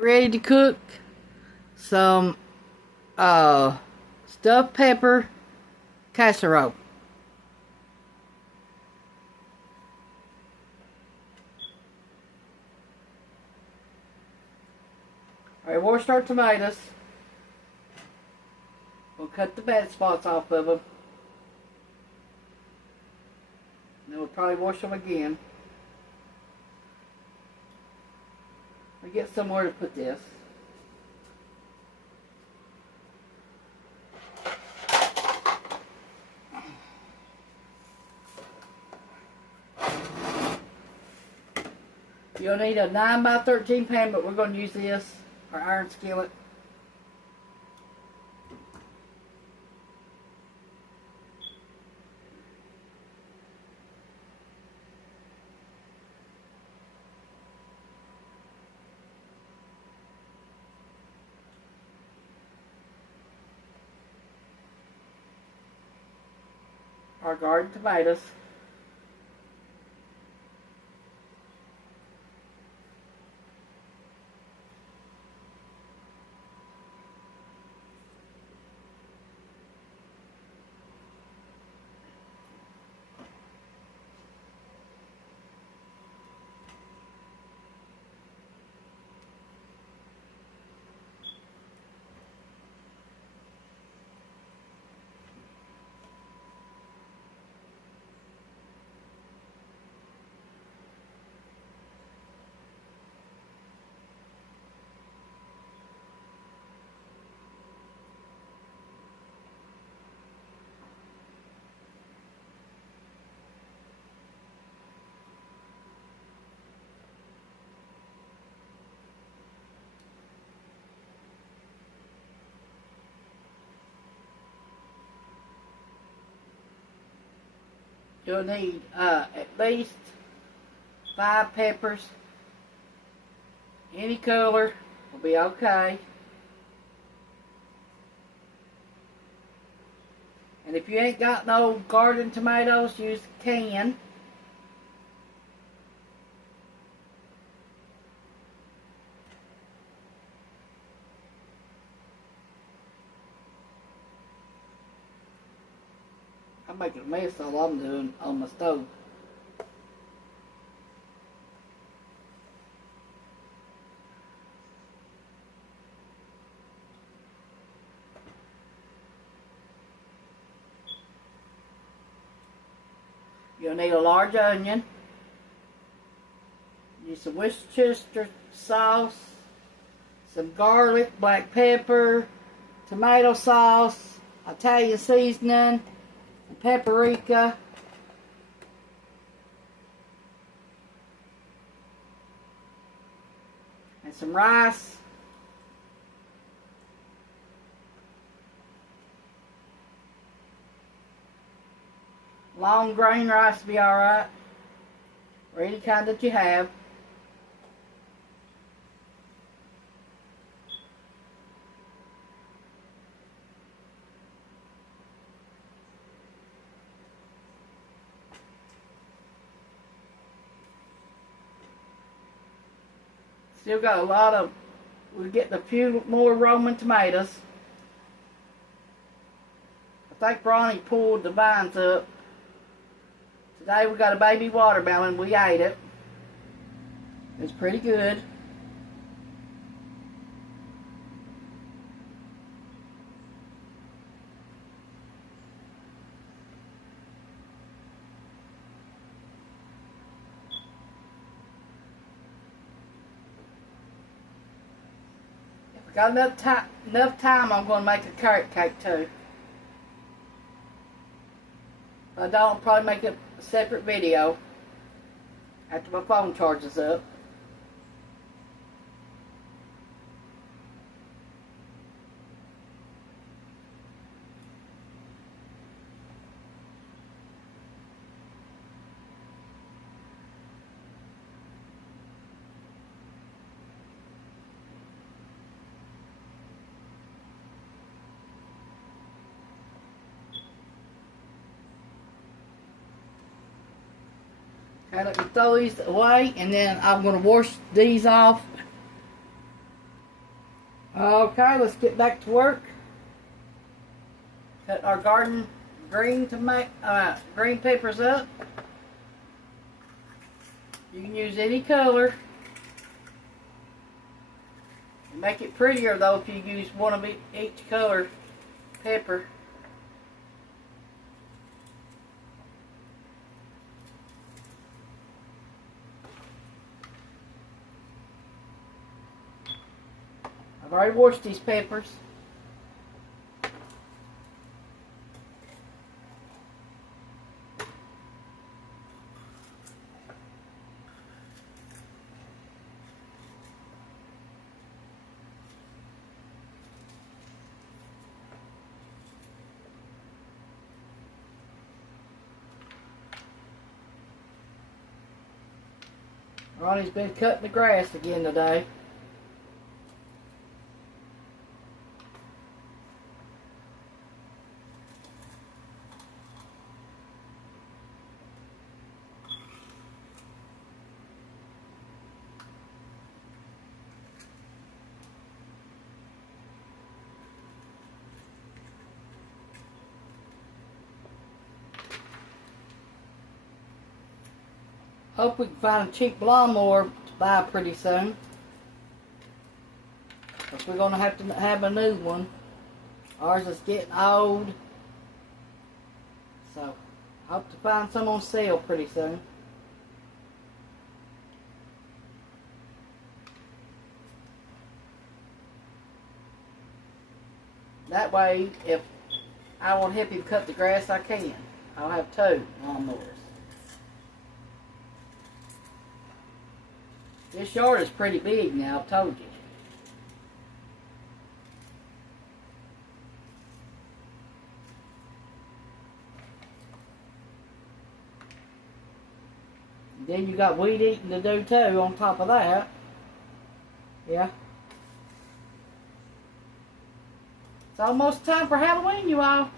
Ready to cook some stuffed pepper casserole. Alright, wash our tomatoes. We'll cut the bad spots off of them. Then we'll probably wash them again. We get somewhere to put this. You'll need a 9x13 pan, but we're going to use this, our iron skillet. Our garden tomatoes. You'll need at least 5 peppers. Any color will be okay. And if you ain't got no garden tomatoes, use a can. I'm making a mess all I'm doing on my stove. You'll need a large onion. Use some Worcestershire sauce, some garlic, black pepper, tomato sauce, Italian seasoning, and paprika. And some rice. Long grain rice will be alright, or any kind that you have. Still got a lot of, we're getting a few more Roman tomatoes. I think Ronnie pulled the vines up. Today we got a baby watermelon. We ate it. It's pretty good. If we got enough time, I'm going to make a carrot cake too. If I don't, I'll probably make a separate video after my phone charges up. Okay, let me throw these away, and then I'm going to wash these off Okay, let's get back to work. Cut our garden green green peppers up. You can use any color. Make it prettier though if you use one of each color pepper. I've already washed these peppers. Ronnie's been cutting the grass again today. Hope we can find a cheap lawnmower to buy pretty soon. Because we're going to have a new one. Ours is getting old. So, hope to find some on sale pretty soon. That way, if I want to help him cut the grass, I can. I'll have 2 lawnmowers. This yard is pretty big now, I've told you. And then you got weed eating to do too on top of that. Yeah. It's almost time for Halloween, you all.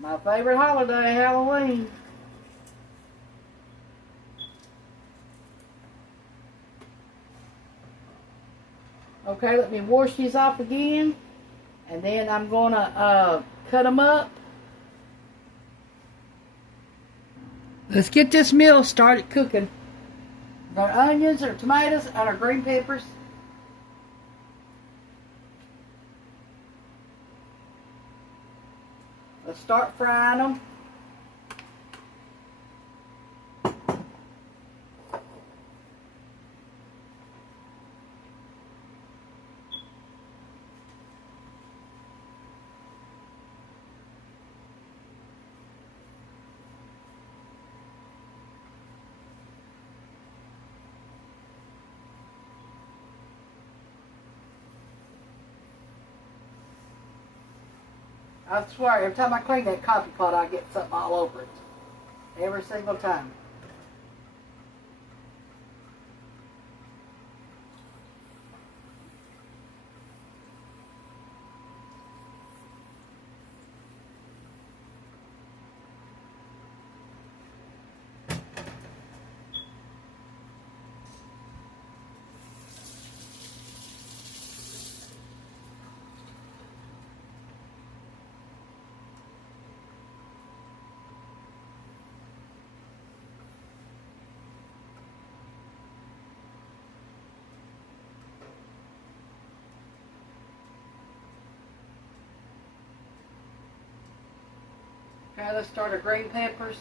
My favorite holiday, Halloween. Okay, let me wash these off again. And then I'm going to cut them up. Let's get this meal started cooking. Our onions, our tomatoes, and our green peppers. Let's start frying them. I swear, every time I clean that coffee pot, I get something all over it. Every single time. Okay, let's start our green peppers.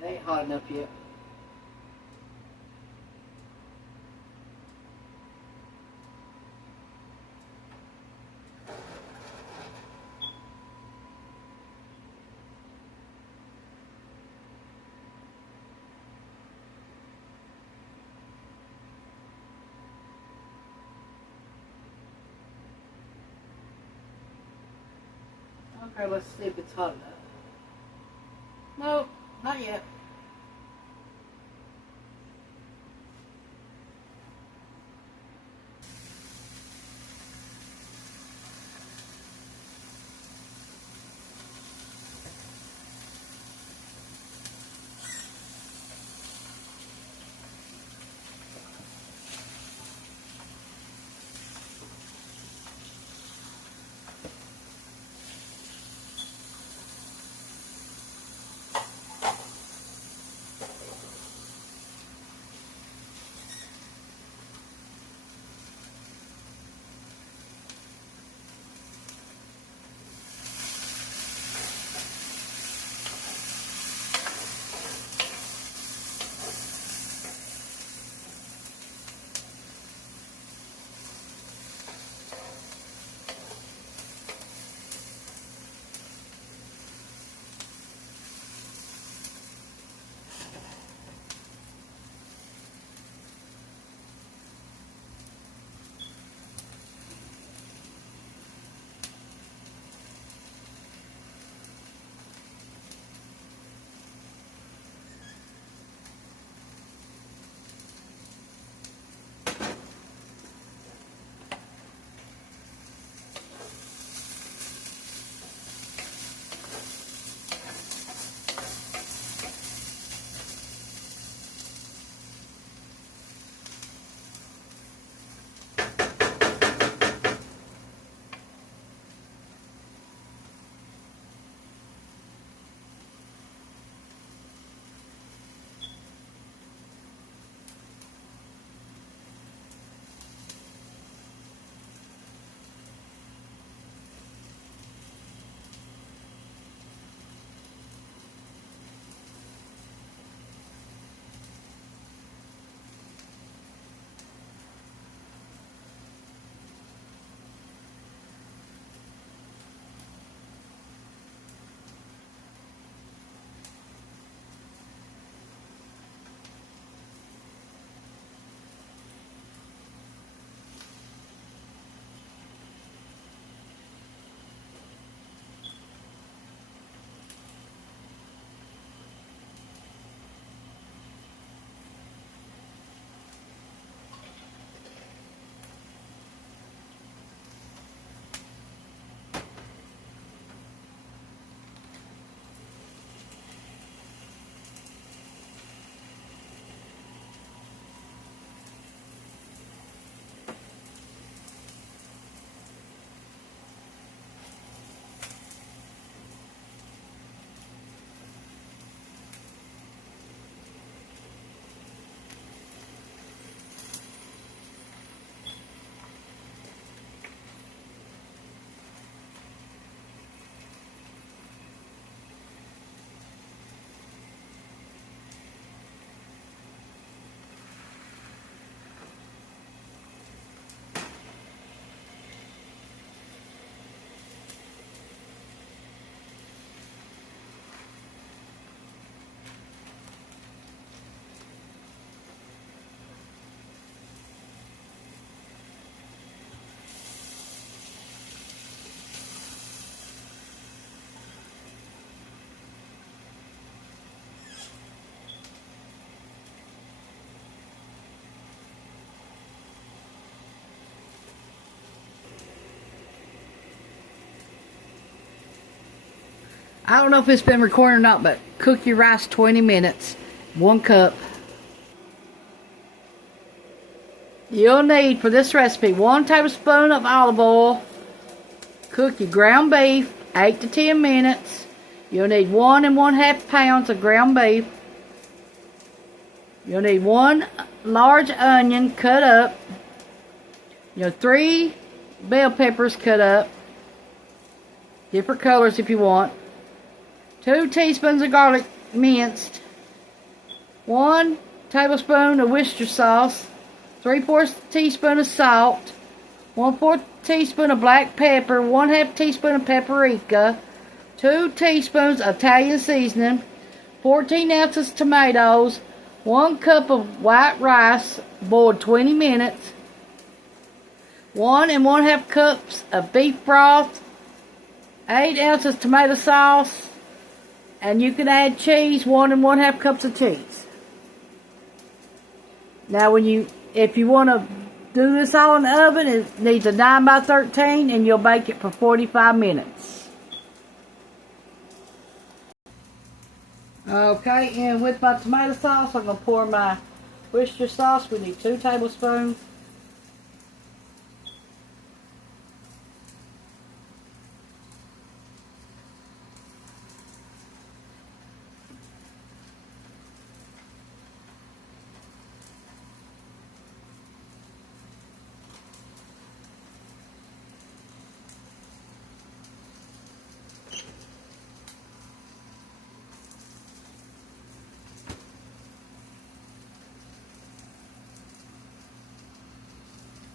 They ain't hot enough yet. Okay, let's see if it's hot enough. Nope, not yet. I don't know if it's been recorded or not, but cook your rice 20 minutes. 1 cup. You'll need, for this recipe, 1 tablespoon of olive oil. Cook your ground beef 8 to 10 minutes. You'll need 1 1/2 pounds of ground beef. You'll need 1 large onion cut up. 3 bell peppers cut up. Different colors if you want. 2 teaspoons of garlic minced. 1 tablespoon of Worcestershire sauce. 3/4 teaspoon of salt. 1/4 teaspoon of black pepper. 1/2 teaspoon of paprika. 2 teaspoons of Italian seasoning. 14 ounces tomatoes. 1 cup of white rice boiled 20 minutes. 1 1/2 cups of beef broth. 8 ounces tomato sauce. And you can add cheese, 1 1/2 cups of cheese. Now if you want to do this all in the oven, it needs a 9 by 13 and you'll bake it for 45 minutes. Okay, and with my tomato sauce, I'm going to pour my Worcestershire sauce. We need 2 tablespoons.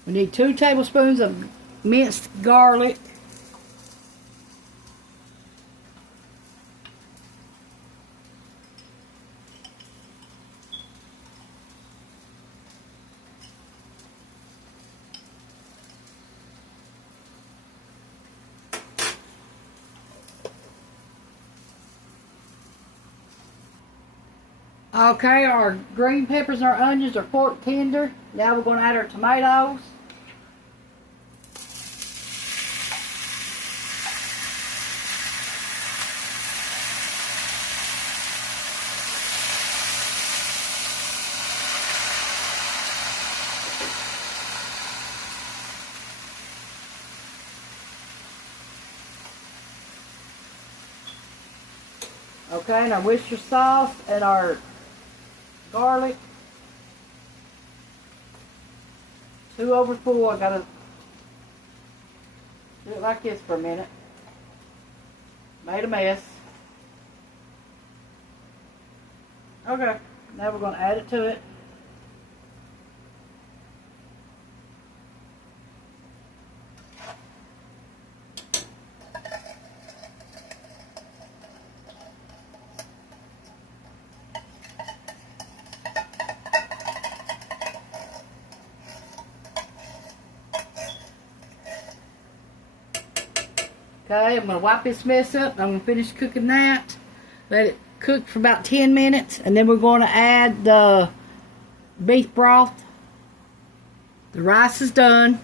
We need 2 tablespoons of minced garlic. Okay, our green peppers and our onions are fork tender. Now we're going to add our tomatoes. Okay, and our Worcestershire sauce and our garlic. 2/4. I gotta do it like this for a minute. Made a mess. Okay, now we're going to add it to it. Okay, I'm going to wipe this mess up. I'm going to finish cooking that. Let it cook for about 10 minutes. And then we're going to add the beef broth. The rice is done.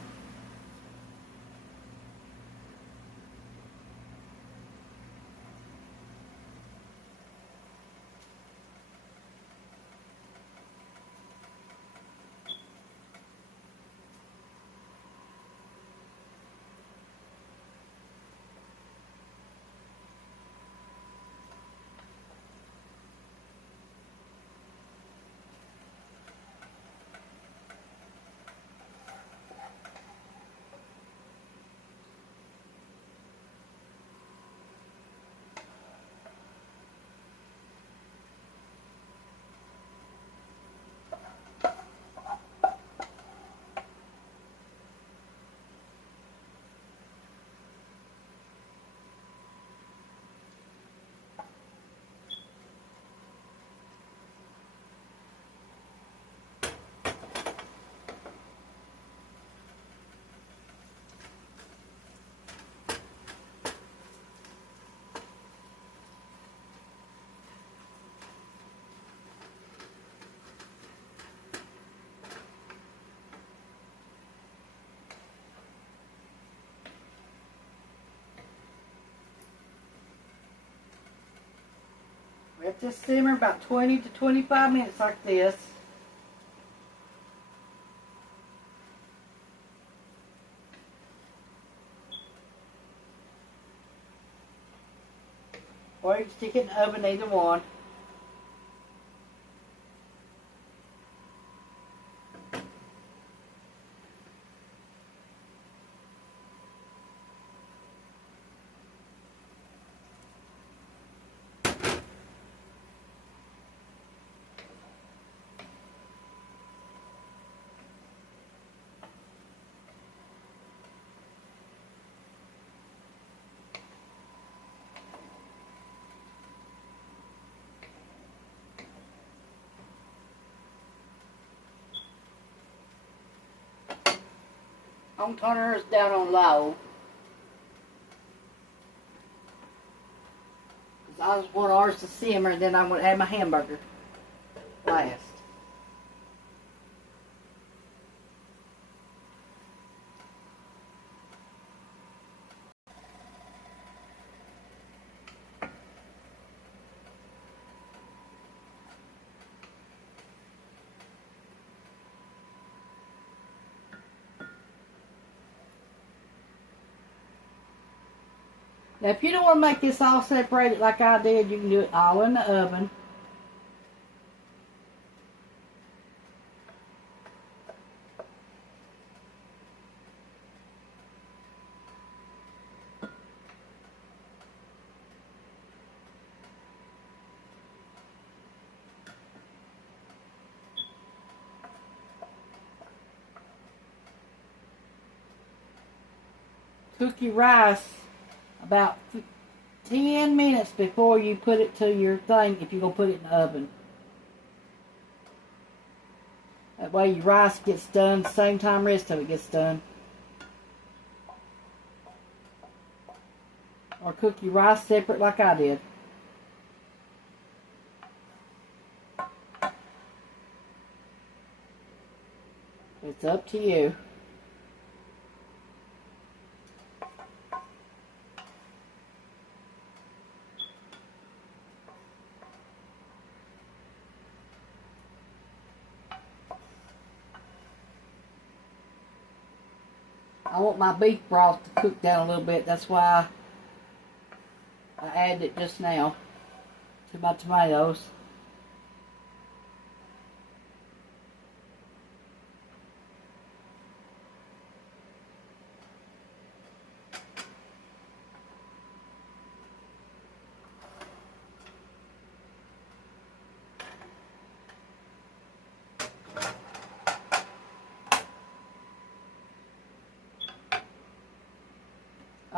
Let this simmer about 20 to 25 minutes like this. Or you can stick it in the oven, either one. I'm going to turn hers down on low. Because I just want ours to simmer, and then I'm going to add my hamburger last. Now, if you don't want to make this all separated like I did, you can do it all in the oven. Cook your rice about 10 minutes before you put it to your thing if you're going to put it in the oven. That way your rice gets done the same time the rest of it gets done. Or cook your rice separate like I did. It's up to you. I want my beef broth to cook down a little bit. That's why I added it just now to my tomatoes.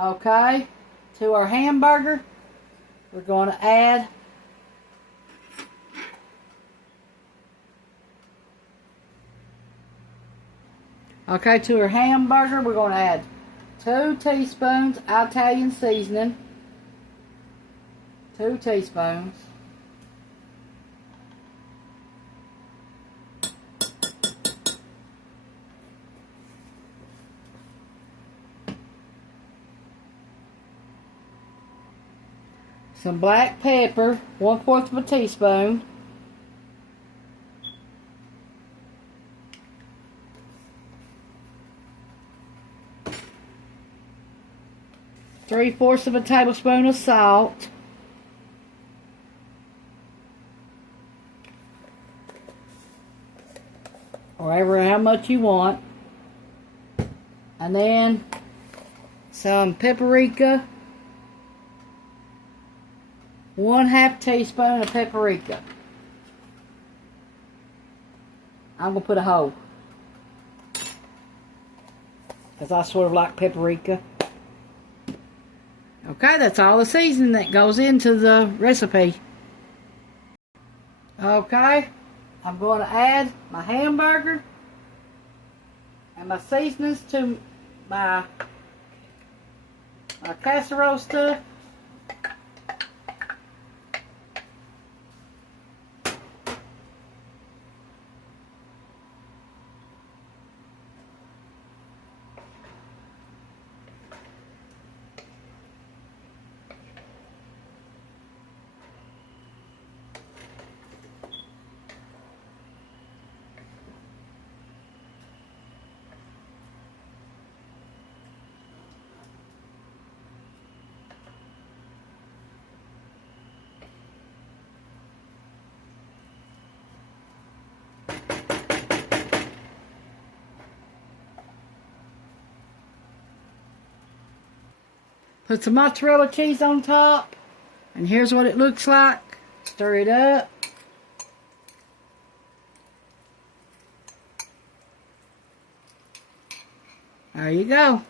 Okay, to our hamburger, we're going to add to our hamburger, we're going to add 2 teaspoons Italian seasoning. 2 teaspoons. Some black pepper, 1/4 of a teaspoon. Three-fourths of a tablespoon of salt. Or ever how much you want. And then some paprika. 1/2 teaspoon of paprika. I'm going to put a whole, because I sort of like paprika. Okay, that's all the seasoning that goes into the recipe. Okay, I'm going to add my hamburger and my seasonings to my casserole stuff. Put some mozzarella cheese on top. And here's what it looks like. Stir it up. There you go.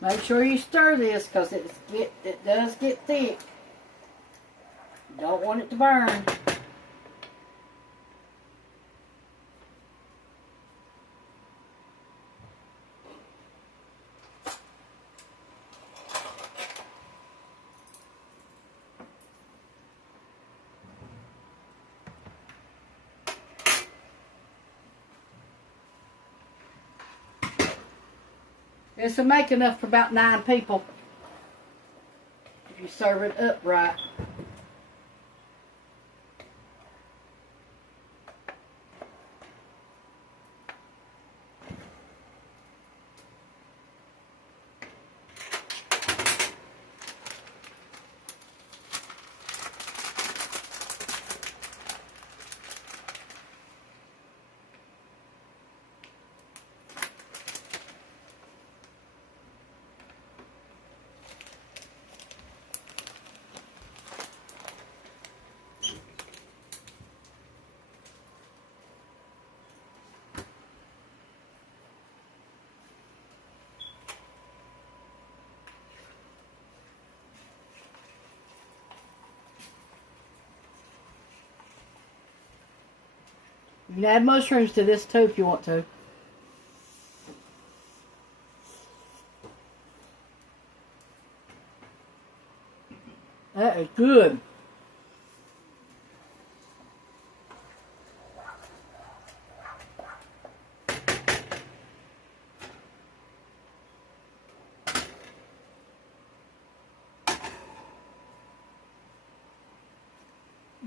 Make sure you stir this because it does get thick. You don't want it to burn. This will make enough for about 9 people if you serve it up right. You can add mushrooms to this too if you want to. That is good.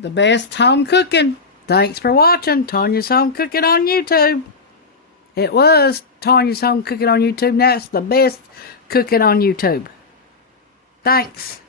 The best home cooking. Thanks for watching Tawynia's Home Cooking on YouTube. It was Tawynia's Home Cooking on YouTube. That's the best cooking on YouTube. Thanks.